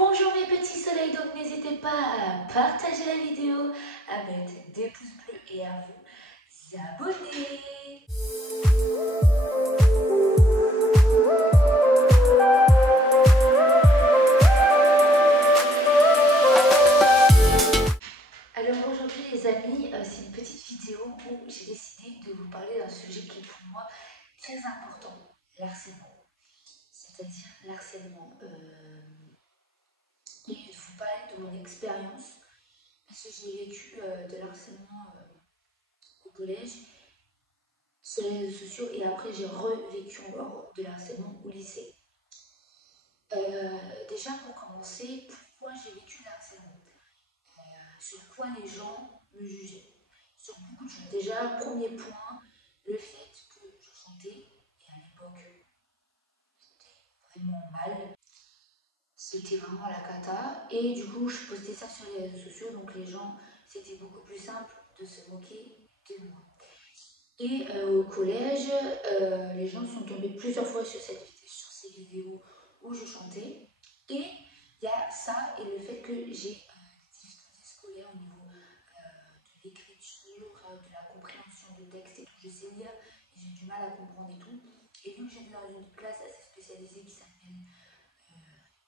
Bonjour mes petits soleils, donc n'hésitez pas à partager la vidéo, à mettre des pouces bleus et à vous abonner. Alors aujourd'hui les amis, c'est une petite vidéo où j'ai décidé de vous parler d'un sujet qui est pour moi très important, l'harcèlement. C'est-à-dire l'harcèlement. Et je vous parler de mon expérience, parce que j'ai vécu de l'harcèlement au collège, sur les réseaux sociaux, et après j'ai revécu encore de l'harcèlement au lycée. Déjà pour commencer, pourquoi j'ai vécu l'harcèlement, sur quoi les gens me jugeaient, sur beaucoup de choses. Déjà, premier point, le fait que je chantais, et à l'époque, c'était vraiment mal, c'était vraiment la cata, et du coup je postais ça sur les réseaux sociaux, donc les gens, c'était beaucoup plus simple de se moquer de moi. Et au collège, les gens sont tombés plusieurs fois sur ces vidéos où je chantais. Et il y a ça et le fait que j'ai des difficultés scolaires au niveau de l'écriture, de la compréhension des textes et tout. Je sais lire, mais j'ai du mal à comprendre et tout. Et vu que j'étais dans une classe assez spécialisée qui s'appelle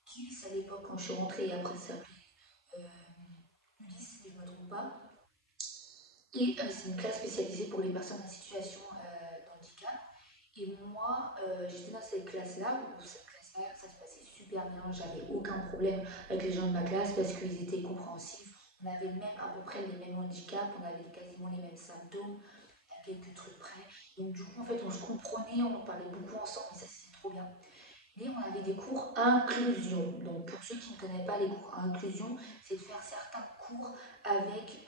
KILS à l'époque quand je suis rentrée, et après ça s'appelait Ulysse, si je ne me trompe pas. Et c'est une classe spécialisée pour les personnes en situation d'handicap. Et moi, j'étais dans cette classe-là, où cette classe-là, ça se passait super bien, j'avais aucun problème avec les gens de ma classe parce qu'ils étaient compréhensifs. On avait même à peu près les mêmes handicaps, on avait quasiment les mêmes symptômes, à quelques trucs près. Donc du coup, en fait, on se comprenait, on parlait beaucoup ensemble, et ça, c'était trop bien. Mais on avait des cours inclusion. Donc pour ceux qui ne connaissent pas les cours inclusion, c'est de faire certains cours avec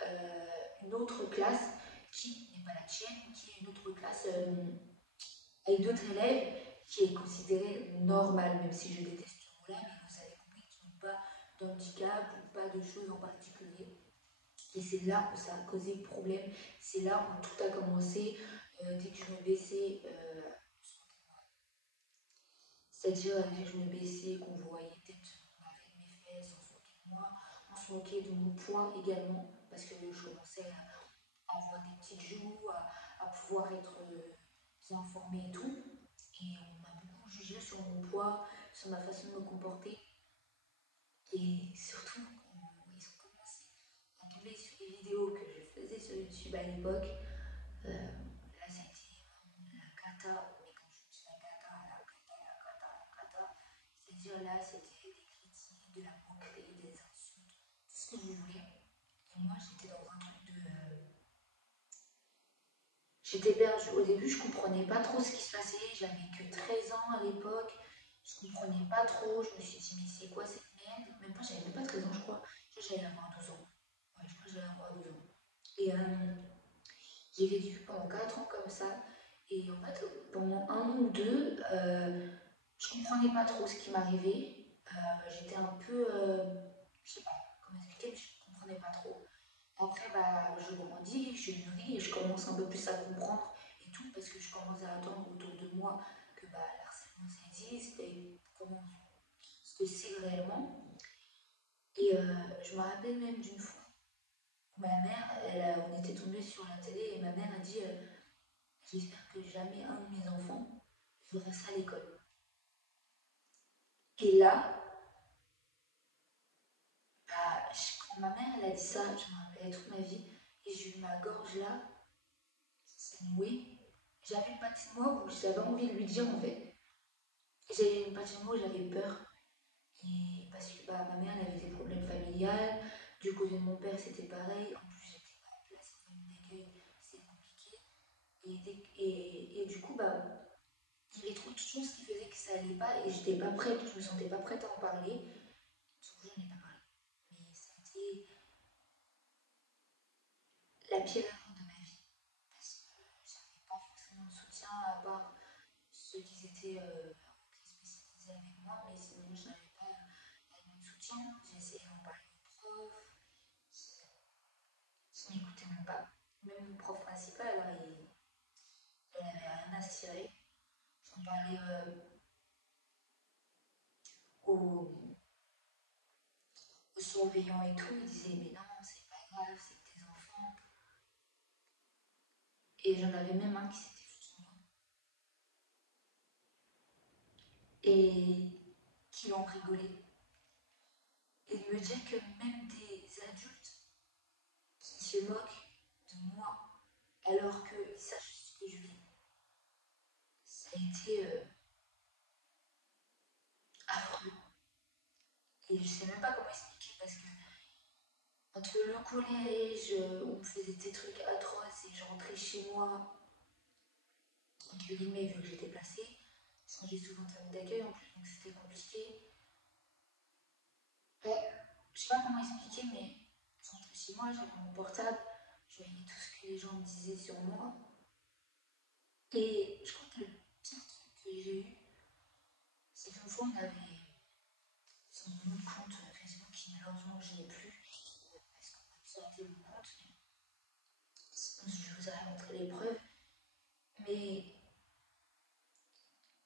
une autre classe qui n'est pas la tienne, qui est une autre classe avec d'autres élèves qui est considérée normale, même si je déteste ce mot-là, mais vous avez compris qu'ils n'ont pas d'handicap ou pas de choses en particulier. Et c'est là où ça a causé problème, c'est là où tout a commencé, dès que je me baissais, c'est-à-dire dès que je me baissais, qu'on voyait peut-être avec mes fesses, on se moquait de moi, on se moquait de mon poids également, parce que je commençais à avoir des petites joues, à pouvoir être bien formée et tout. Et on m'a beaucoup jugé sur mon poids, sur ma façon de me comporter. Et surtout, quand ils ont commencé à tomber sur les vidéos que je faisais sur YouTube à l'époque, là ça a été la cata. Mais quand je dis la cata, c'est-à-dire là c'était des critiques, de la moquerie, des insultes, tout ce que vous voulez. Et moi j'étais dans un truc de. J'étais perdue. Au début, je comprenais pas trop ce qui se passait. J'avais que 13 ans à l'époque. Je comprenais pas trop. Je me suis dit, mais c'est quoi cette merde? Même pas, j'avais même pas 13 ans, je crois. J'allais avoir 12 ans. Ouais, je crois que j'allais avoir 12 ans. Et j'ai vécu pendant 4 ans comme ça. Et en fait, pendant un an ou deux, je comprenais pas trop ce qui m'arrivait. J'étais un peu. Je sais pas comment expliquer, mais je comprenais pas trop. Après, bah, je grandis, je mûris et je commence un peu plus à comprendre et tout, parce que je commence à attendre autour de moi que bah, l'harcèlement ça existe et comment ce que c'est réellement. Et je me rappelle même d'une fois, ma mère, on était tombé sur la télé et ma mère a dit j'espère que jamais un de mes enfants fera ça à l'école. Et là, bah, quand ma mère elle a dit ça, je me rappelais toute ma vie et j'ai eu ma gorge là, c'est noué. J'avais une partie de moi où j'avais envie de lui dire en fait. J'avais une partie de moi où j'avais peur. Et parce que bah, ma mère elle avait des problèmes familiales, du côté de mon père c'était pareil, en plus j'étais pas placée en famille d'accueil, c'est compliqué. Et du coup, bah, il y avait trop de choses qui faisaient que ça allait pas et j'étais pas prête, je me sentais pas prête à en parler. Du coup, j'en ai pas parlé. Mais ça a été la pire erreur de ma vie. Parce que j'avais pas forcément de soutien à part ceux qui étaient spécialisés avec moi, mais sinon je n'avais pas de soutien. J'ai essayé d'en parler aux profs, qui n'écoutaient même pas. Même mon prof principal, alors, il n'avait rien à cirer. J'en parlais aux, bienveillants et tout, ils disaient mais non, c'est pas grave, c'est que tes enfants. Et j'en avais même un qui s'était foutu de moi. Et qui en rigolait. Et de me dire que même des adultes qui se moquent de moi alors qu'ils sachent ce que je vis, ça a été affreux. Et je sais même pas comment expliquer parce que entre le collège, où on faisait des trucs atroces et je rentrais chez moi, entre guillemets, vu que j'étais placée, sans j'ai souvent famille d'accueil en plus, donc c'était compliqué. Ouais, je sais pas comment expliquer, mais je rentrais chez moi, j'avais mon portable, je voyais tout ce que les gens me disaient sur moi. Et je crois que le pire truc que j'ai eu, c'est qu'une fois on avait son nom de compte Facebook qui malheureusement je n'ai plus, parce qu'on a piraté mon compte, sinon je vous aurais montré les preuves. Mais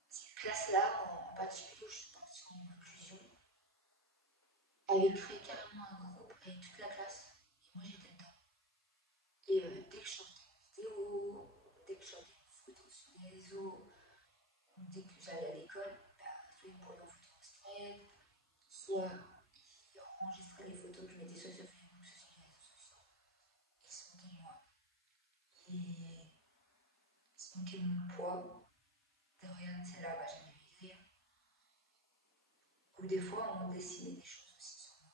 cette classe-là, en particulier où je suis partie en inclusion, avait créé carrément un groupe avec toute la classe, et moi j'étais dedans. Et dès que je sortais une vidéo, dès que je sortais une photo sur les réseaux, dès que j'allais à l'école, bah, soit ils me prenaient en photo en stress, soit ils enregistraient les photos que je mettais soit sur Facebook, soit sur les réseaux sociaux. Ils se moquaient de moi. Et ils se moquaient de mon poids. De rien, c'est là, bah, j'aimais maigrir. Ou des fois, on dessinait des choses aussi sur moi.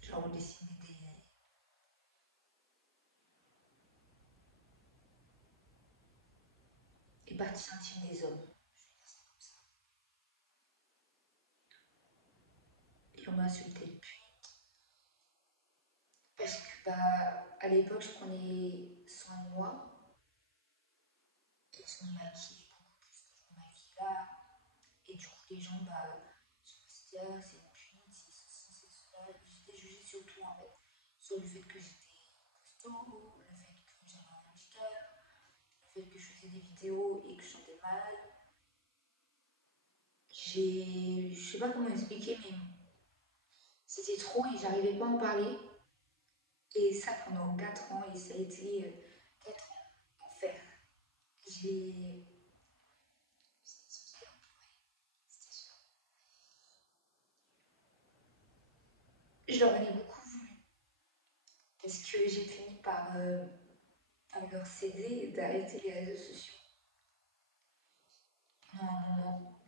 Genre, on dessinait des parties intimes des hommes. Je vais dire ça comme ça. Et on m'a insulté le pu. Parce que, bah, à l'époque, je prenais soin de moi. Et je me maquillais beaucoup plus que je me maquille là. Et du coup, les gens, bah, je me suis dit, ah, c'est une pute, c'est ceci, c'est cela. J'étais jugée sur tout, en fait. Sur le fait que j'étais costaud, le fait que j'avais un handicap, le fait que je faisais des vidéos et que je chantais mal. Je sais pas comment expliquer, mais c'était trop et j'arrivais pas à en parler. Et ça pendant 4 ans, et ça a été 4 ans en faire. J'ai. Je leur en ai beaucoup voulu parce que j'ai fini par leur céder d'arrêter les réseaux sociaux pendant un moment.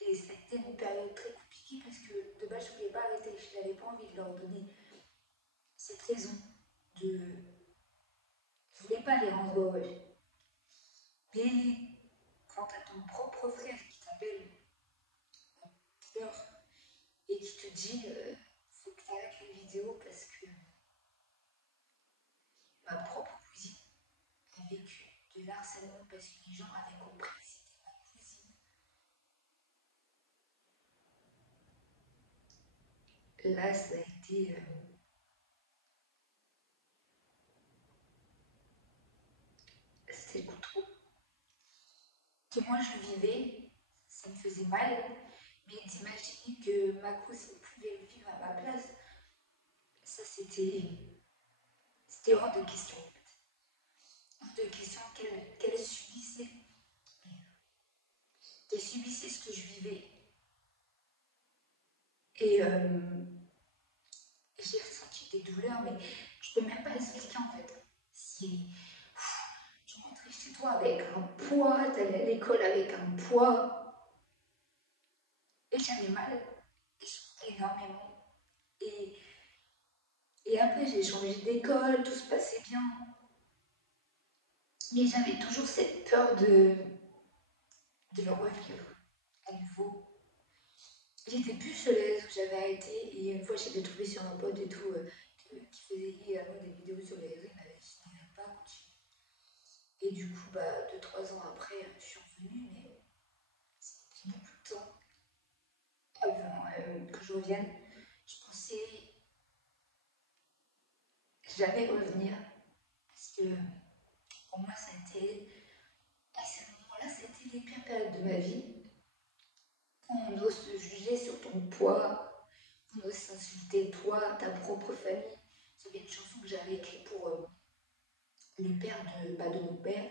Et ça a été une période très compliquée parce que de base je voulais pas arrêter, je n'avais pas envie de leur donner cette raison de. Je voulais pas les rendre heureux. Mais quand t'as ton propre frère qui t'appelle pleure et qui te dit faut que tu arrêtes les vidéos parce que ma propre cousine a vécu de l'harcèlement parce que les gens avaient compris que c'était ma cousine. Là, ça a été. C'était le coup de trop. Que moi je vivais, ça me faisait mal, mais d'imaginer que ma cousine pouvait le vivre à ma place, ça c'était hors de question. Hors de question qu'elle subissait. Qu'elle subissait ce que je vivais. Et j'ai ressenti des douleurs, mais je peux même pas expliquer en fait. Si tu rentrais chez toi avec un poids, t'allais à l'école avec un poids, et j'avais mal, et je souffrais énormément. Et, et après, j'ai changé d'école, tout se passait bien. Mais j'avais toujours cette peur de le revivre à nouveau. J'étais plus sur les réseaux, j'avais arrêté, et une fois j'étais trouvée sur un pote et tout, qui faisait également des vidéos sur les réseaux, il m'avait dit non, mais pas continuer. Et du coup, bah, 2-3 ans après, je suis revenue, mais ça a pris beaucoup de temps avant que je revienne. Je pensais jamais revenir, parce que pour moi, ça a été, à ce moment-là, ça a été les pires périodes de ma vie. quand on ose te juger sur ton poids, on ose s'insulter toi, ta propre famille. C'est une chanson que j'avais écrite pour le père de mon père,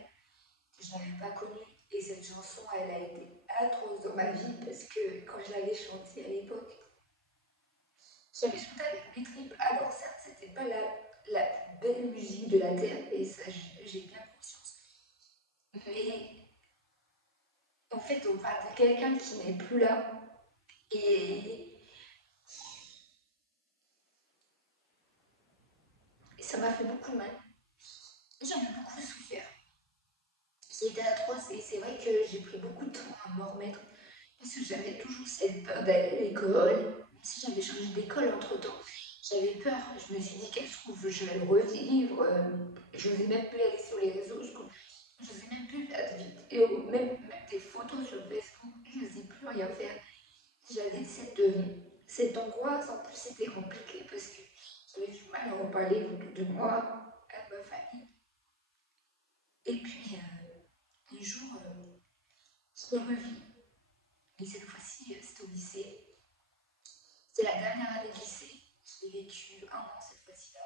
que je n'avais pas connu. Et cette chanson, elle a été atroce dans ma vie parce que quand je l'avais chantée à l'époque, j'avais chanté avec mes tripes. Alors certes, c'était pas la belle musique de la terre, et ça, j'ai bien conscience. Mais en fait, on parle de quelqu'un qui n'est plus là. Et ça m'a fait beaucoup mal. J'en ai beaucoup souffert. C'était atroce et c'est vrai que j'ai pris beaucoup de temps à m'en remettre parce que j'avais toujours cette peur d'aller à l'école. Même si j'avais changé d'école entre temps, j'avais peur. Je me suis dit qu'elle se trouve, je vais le revivre. Je n'osais même plus aller sur les réseaux. Je n'osais même plus faire de vidéos, même des photos sur Facebook. Je n'osais plus rien faire. J'avais cette angoisse. En plus, c'était compliqué parce que j'avais du mal à en parler autour de moi, à ma famille. Et puis, un jour, je l'ai revu. Et cette fois-ci, c'était au lycée. C'était la dernière année de lycée. J'ai vécu un an cette fois-ci-là.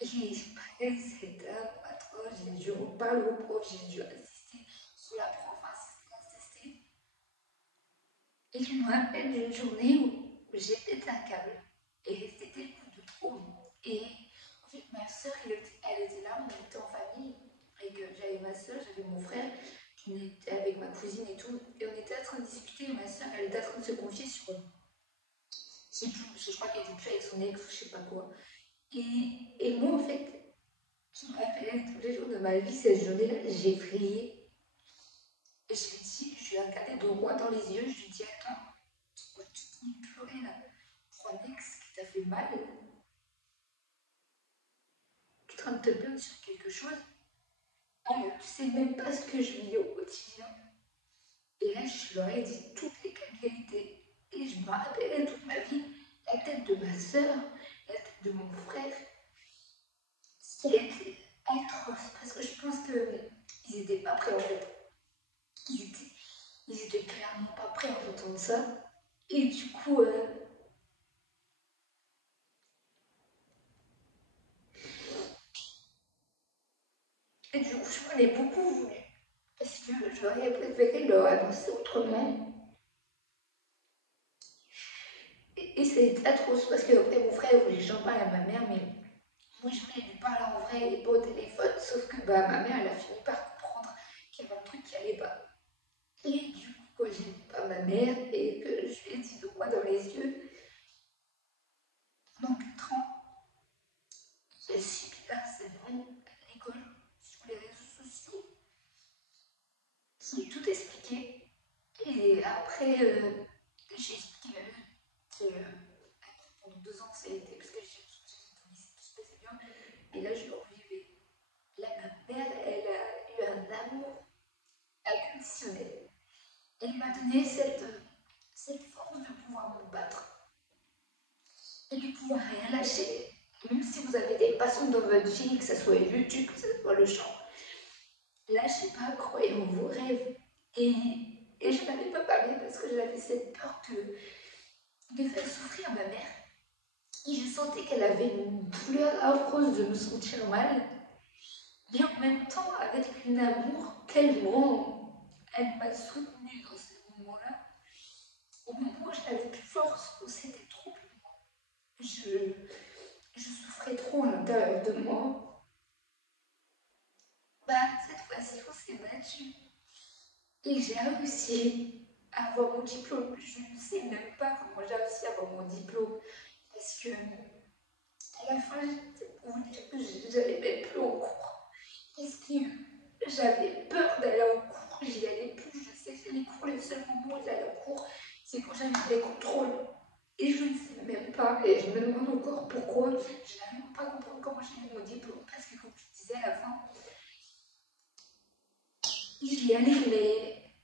Et pareil, c'était atroce. J'ai dû parler au prof, j'ai dû assister sur la prof, assister. Et je me rappelle d'une journée où j'ai pété un câble. Et c'était le coup de trop. Et en fait, ma soeur, elle était là, on était en famille. Et que j'avais ma soeur, j'avais mon frère, on était avec ma cousine et tout. Et on était en train de discuter. Et ma soeur, elle était en train de se confier sur. Je crois qu'elle était plus avec son ex ou je sais pas quoi. Et moi, en fait, je me rappelle tous les jours de ma vie, cette journée-là, j'ai prié. Et je lui ai dit, je lui ai regardé droit dans les yeux, je lui ai dit, attends, pourquoi tu te pleurer là pour un ex qui t'a fait mal? Tu es en train de te plaindre sur quelque chose? Alors, tu sais même pas ce que je vis au quotidien. Et là, je leur ai dit toutes les qualités. Et je me rappelais toute ma vie la tête de ma soeur, la tête de mon frère. C'était atroce parce que je pense qu'ils n'étaient pas prêts en fait. Ils étaient clairement pas prêts à entendre ça. Et du coup, j'en ai beaucoup voulu. Parce que j'aurais préféré leur annoncer autrement. Et c'est atroce parce que après mon frère voulait que j'en parle à ma mère, mais moi je voulais lui parler en vrai et pas au téléphone. Sauf que bah, ma mère elle a fini par comprendre qu'il y avait un truc qui allait pas. Et du coup, quand j'ai dit à ma mère et que je lui ai dit droit dans les yeux, pendant 4 ans, j'ai subi le harcèlement à l'école, sur les réseaux sociaux. J'ai tout expliqué. Et après, j'ai expliqué que pendant 2 ans, ça a été parce que j'ai tout se passait bien. Et là, je le revivais. Là, ma mère, elle a eu un amour inconditionnel. Elle m'a donné cette force de pouvoir me battre et de pouvoir rien lâcher. Même si vous avez des passions dans votre vie, que ce soit YouTube, que ce soit le chant, lâchez pas, croyez en vos rêves. Et je n'avais pas parlé parce que j'avais cette peur de faire souffrir ma mère. Et je sentais qu'elle avait une douleur affreuse de me sentir mal. Mais en même temps, avec un amour tellement, elle m'a soutenue dans ces moments-là. Au moment où je n'avais plus force, où c'était trop pour moi. Je souffrais trop à l'intérieur de moi. Bah, cette fois-ci, on s'est battu. Et j'ai réussi à avoir mon diplôme. Je ne sais même pas comment j'ai réussi à avoir mon diplôme. Parce que à la fin, pour vous dire que j'allais même plus en cours. Parce que j'avais peur d'aller en cours. J'y allais plus. Je sais que les cours, le seul moment où j'allais en cours, c'est quand j'avais des contrôles. Et je ne sais même pas, et je me demande encore pourquoi. Je n'arrive pas à comprendre comment j'ai eu mon diplôme. Parce que, comme je disais à la fin, j'y allais, mais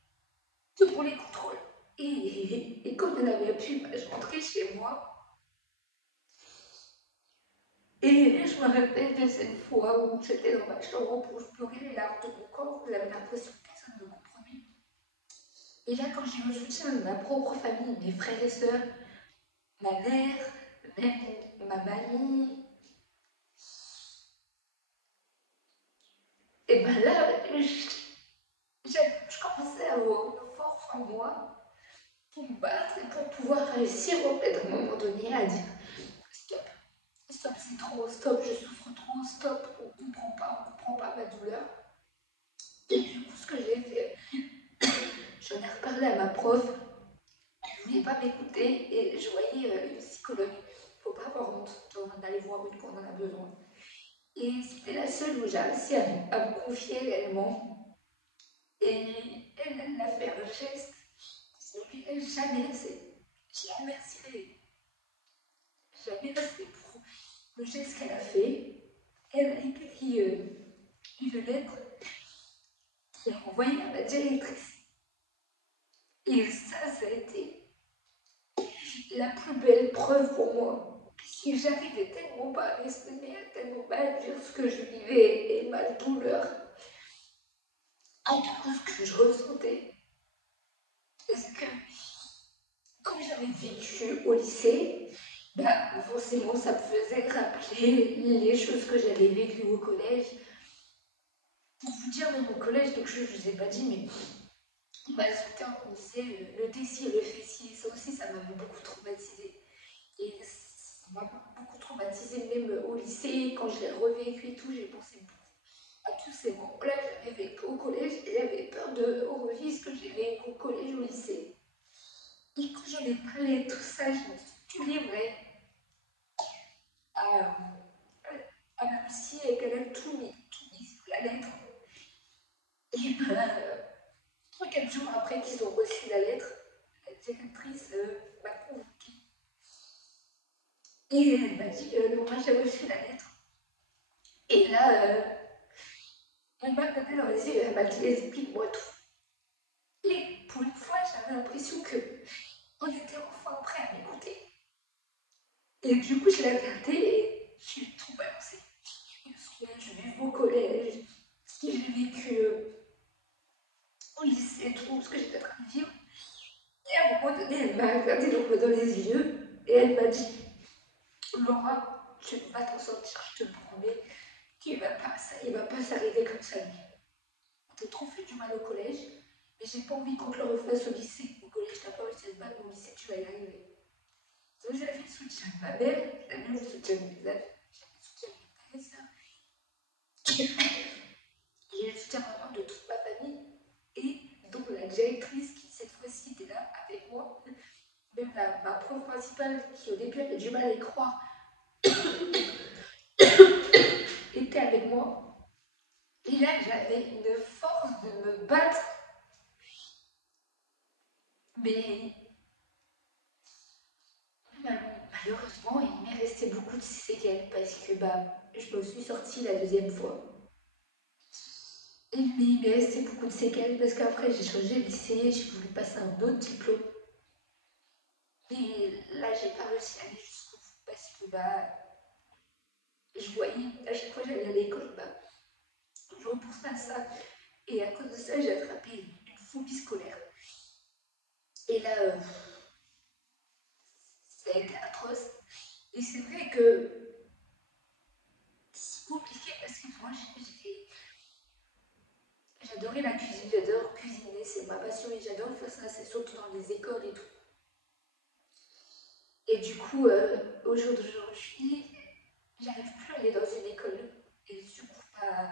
que pour les contrôles. Et quand il n'y en avait plus, bah, je rentrais chez moi. Et je me rappelle de cette fois où j'étais dans ma chambre où je pleurais les larmes de mon corps. J'avais l'impression que personne ne me comprenait. Et là, quand j'ai eu le soutien de ma propre famille, mes frères et sœurs, ma mère, même ma mamie, et ben là, je commençais à avoir une force en moi pour me battre et pour pouvoir réussir en fait, à un moment donné à dire stop, stop, c'est trop, stop, je souffre trop, stop, on comprend pas ma douleur. Et du coup, ce que j'ai fait, j'en ai reparlé à ma prof, elle voulait pas m'écouter et je voyais une psychologue. Faut pas avoir honte d'aller voir une quand on en a besoin. Et c'était la seule où j'ai réussi à me confier réellement. Et elle a fait un geste, jamais assez, jamais assez, jamais assez pour le geste qu'elle a fait. Elle a écrit une lettre qu'elle a envoyée à ma directrice. Et ça a été la plus belle preuve pour moi. Parce que j'arrivais tellement pas à m'exprimer, tellement pas à dire ce que je vivais et ma douleur, à tout ce que je ressentais. Parce que quand j'avais vécu au lycée, bah, forcément ça me faisait rappeler les choses que j'avais vécues au collège. Pour vous dire, même au collège, quelque chose que je ne vous ai pas dit, mais bah, on disait le déci et le fessier, ça aussi ça m'avait beaucoup traumatisé. Et ça m'a beaucoup traumatisé même au lycée, quand je l'ai revécu et tout, j'ai pensé à tous ces moments-là que j'avais vécu au collège et j'avais peur de revivre ce que j'ai vécu au collège, au lycée. Et quand j'en ai parlé de tout ça, je me suis tout livrée à, à ma psy et qu'elle a tout mis sur la lettre. Et ben, 3-4 jours après qu'ils ont reçu la lettre, la directrice m'a convoquée. Et elle m'a dit non, moi j'ai reçu la lettre. Et là, elle m'a tapé dans les yeux et elle m'a dit explique-moi tout. Et pour une fois, j'avais l'impression qu'on était enfin prêt à m'écouter. Et du coup, je l'ai regardée et je suis trop balancée. Ce que j'ai vécu au collège, ce que j'ai vécu au lycée et tout, ce que j'étais en train de vivre. Et à un moment donné, elle m'a regardé dans les yeux et elle m'a dit Laura, tu vas t'en sortir, je te promets qu'il ne va pas s'arrêter comme ça. T'as trop fait du mal au collège, mais j'ai pas envie qu'on te le refasse au lycée. Au collège, t'as pas réussi à te battre, mais au lycée, tu vas y arriver. Donc j'avais le soutien de ma mère, j'avais le soutien de mes amis, j'avais le soutien de mes frères et sœurs. J'ai eu le soutien vraiment de toute ma famille et donc la directrice qui cette fois-ci était là avec moi, même ma prof principale qui au début avait du mal à y croire était avec moi. Et là j'avais une force de me battre, mais malheureusement il m'est resté beaucoup de séquelles parce que bah, je me suis sortie la deuxième fois. Et mais il m'est resté beaucoup de séquelles parce qu'après j'ai changé de lycée, j'ai voulu passer un autre diplôme. Et là, j'ai pas réussi à aller jusqu'au bout parce que bah, je voyais, à chaque fois que j'allais à l'école, bah, je repensais à ça. Et à cause de ça, j'ai attrapé une phobie scolaire. Et là, ça a été atroce. Et c'est vrai que c'est compliqué parce que moi, j'adorais la cuisine, j'adore cuisiner, c'est ma passion et j'adore faire ça, c'est surtout dans les écoles et tout. Et du coup, au jour d'aujourd'hui, j'arrive plus à aller dans une école. Et du coup, bah,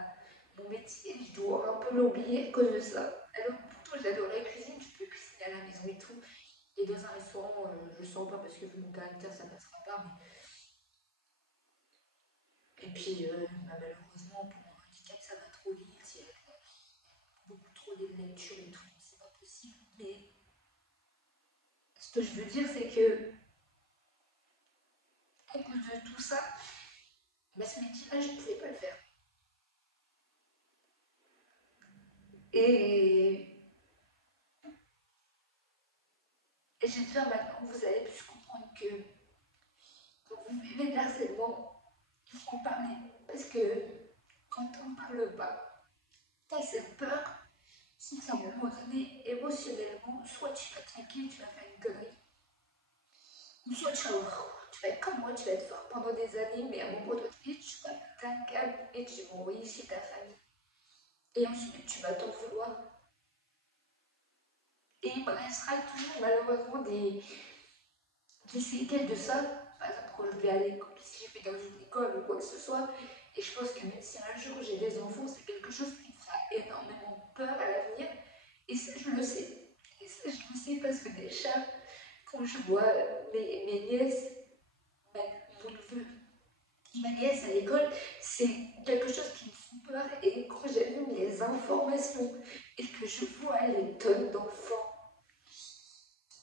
mon métier, je dois un peu l'oublier à cause de ça. Alors pourtant, j'adore la cuisine, je peux cuisiner à la maison et tout. Et dans un restaurant, je ne sens pas parce que vu mon caractère, ça passera pas. Et puis, bah, malheureusement, pour mon handicap, ça va trop vite. Il y a beaucoup trop de lectures et tout, c'est pas possible. Mais ce que je veux dire, c'est que à cause de tout ça, bah, ce métier-là, je ne pouvais pas le faire. Et j'espère maintenant que vous avez pu comprendre que quand vous vivez de l'harcèlement, il faut en parler. Parce que quand on ne parle pas, t'as cette peur, c'est qu'à un moment donné, émotionnellement, soit tu vas craquer, tu vas faire une connerie, ou soit tu vas être comme moi, tu vas être fort pendant des années, mais à un moment donné, tu vas péter un câble et tu vas envoyer chez ta famille. Et ensuite, tu vas t'en vouloir. Et il me restera toujours malheureusement des séquelles de ça. Par exemple, quand je vais à l'école, si je vais dans une école ou quoi que ce soit, et je pense que même si un jour j'ai des enfants, c'est quelque chose qui me fera énormément peur à l'avenir. Et ça, je le sais. Et ça, je le sais parce que déjà, quand je vois mes nièces, mon neveu, ma nièce à l'école, c'est quelque chose qui me fait peur. Et quand j'allume les informations et que je vois les tonnes d'enfants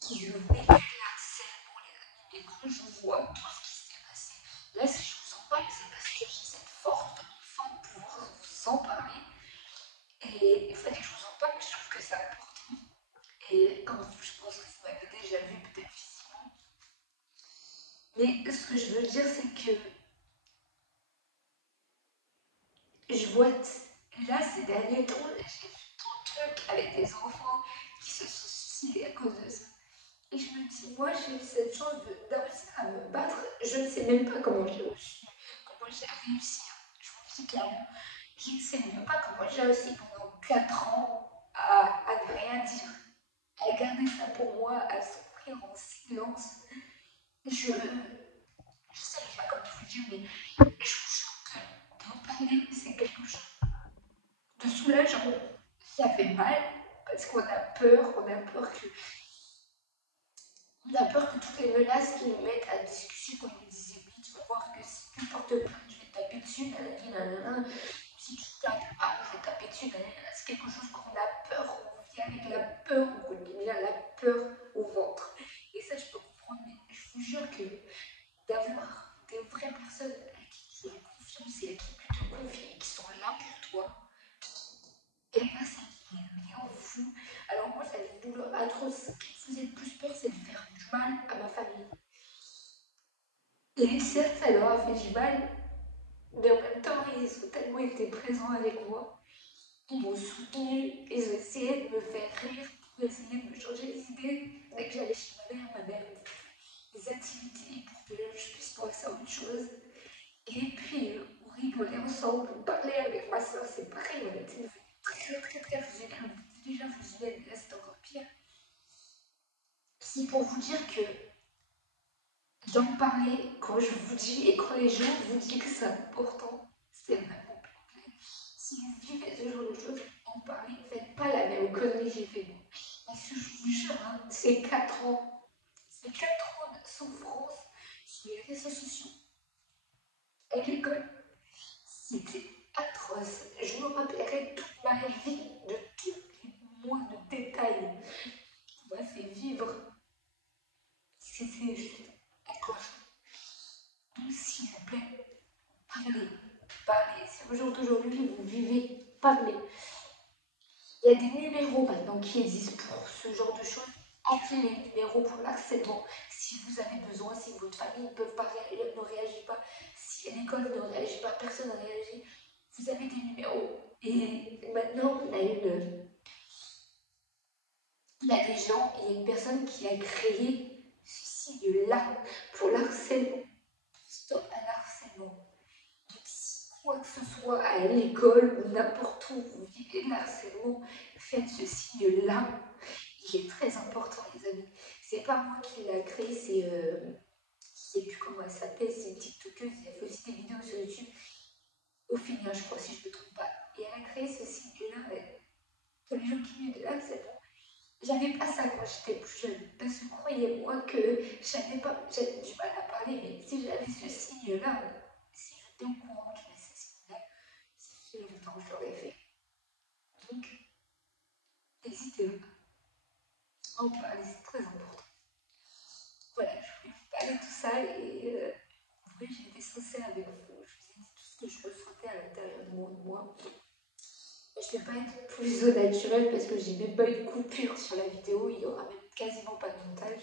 qui ont vécu harcèlement, les amis, et quand je vois tout ce qui s'est passé, là, si je vous en parle, c'est parce que j'ai cette force de l'enfant de pouvoir vous en parler. Et il fallait que je vous en parle, je trouve que c'est important. Et comme je pense que vous m'avez déjà vu peut-être physiquement. Mais ce que je veux dire, c'est que je vois, là, ces derniers temps, j'ai vu tant de trucs avec des enfants qui se sont suicidés à cause de ça. Et je me dis, moi, j'ai eu cette chance d'avancer à me battre. Je ne sais même pas comment j'ai réussi. Hein. Je vous le dis clairement. Je ne sais même pas comment j'ai réussi pendant 4 ans à ne rien dire, à garder ça pour moi, à souffrir en silence. Je ne sais pas comment vous dire, mais je vous jure que d'en parler, c'est quelque chose de soulageant. Ça fait mal parce qu'on a peur, on a peur que toutes les menaces qu'ils nous mettent à discussion, comme ils disaient, oui, tu vas voir que si tu portes plainte, je vais te taper dessus, nanana, si tu te tapes pas, je vais taper dessus, nanana. C'est quelque chose qu'on a peur, on vit avec la peur, on a la peur au ventre. Et ça, je peux comprendre, mais je vous jure que d'avoir des vraies personnes à qui tu as confiance et à qui tu te confies et qui sont là pour toi, et là, ça qui est rien fou. Alors moi, j'avais une douleur atroce. Ce qui me faisait le plus peur, c'est de faire du mal à ma famille. Et certes, ça leur a fait du mal, mais en même temps, ils ont tellement été présents avec moi. Ils m'ont soutenu, ils ont essayé de me faire rire pour essayer de me changer les idées. Dès que j'allais chez ma mère me faisait des activités pour que je puisse penser à autre chose. Et puis, on rigolait ensemble, on parlait avec ma soeur, c'est pareil, on était devenus très fusionnels. On était déjà fusionnels, mais là, c'est encore pire. C'est pour vous dire que d'en parler, quand je vous dis et quand les gens vous disent que c'est important, c'est vraiment pas. Si vous vivez ce genre de choses, en parlez, ne faites pas la même connerie que j'ai fait moi. Parce que je vous jure, hein, c'est 4 ans. C'est 4 ans de souffrance sur les réseaux sociaux. À l'école, c'était atroce. Je me rappellerai toute ma vie de tous les moindres détails qu'on m'a fait vivre. C'était juste atroce. Donc, s'il vous plaît, parlez. Parlez. Si au jour d'aujourd'hui, vous vivez, parlez. Il y a des numéros maintenant qui existent pour ce genre de choses. Appelez les numéros pour l'harcèlement. Si vous avez besoin, si votre famille ne réagit pas, si l'école ne réagit pas, personne ne réagit, vous avez des numéros. Et maintenant, il y a des gens, il y a une personne qui a créé ce sigle-là pour l'harcèlement. Stop à l'harcèlement. Donc, si quoi que ce soit à l'école ou n'importe où vous vivez de l'harcèlement, faites ce signe-là. Il est très important, les amis. C'est pas moi qui l'ai créé, c'est. Je sais plus comment elle s'appelle, c'est une TikTokeuse, elle fait aussi des vidéos sur YouTube. Ophélia, je crois, si je ne me trompe pas. Et elle a créé ce signe-là pour les gens qui vivent de l'harcèlement. J'avais pas ça quand j'étais plus jeune, parce que croyez-moi que j'avais du mal à parler, mais si j'avais ce signe-là, si j'étais au courant que j'avais ce signe-là, c'est sûr longtemps que je l'aurais fait. Donc, n'hésitez pas à en parler, c'est très important. Voilà, je voulais vous parler de tout ça et en vrai, j'ai été sincère avec vous. Je vous ai dit tout ce que je ressentais à l'intérieur de moi. Je ne vais pas être plus au naturel parce que j'ai même pas eu de coupure sur la vidéo, il n'y aura même quasiment pas de montage.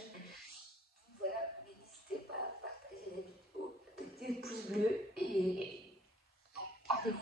Voilà, mais n'hésitez pas à partager la vidéo, à mettre des pouces bleus et à parler